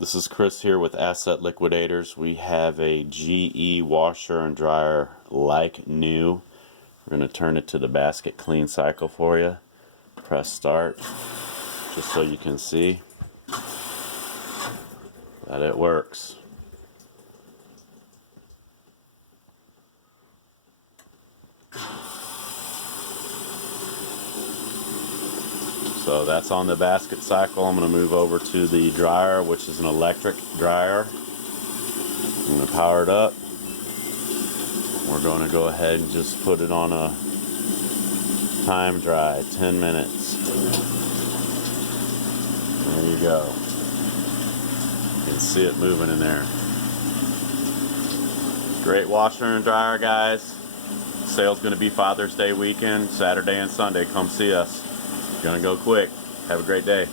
This is Chris here with Asset Liquidators. We have a GE washer and dryer like new. We're going to turn it to the basket clean cycle for you. Press start just so you can see that it works. So that's on the basket cycle. I'm going to move over to the dryer, which is an electric dryer. I'm going to power it up. We're going to go ahead and just put it on a time dry, 10 minutes. There you go. You can see it moving in there. Great washer and dryer, guys. Sale's going to be Father's Day weekend, Saturday and Sunday. Come see us. Gonna go quick. Have a great day.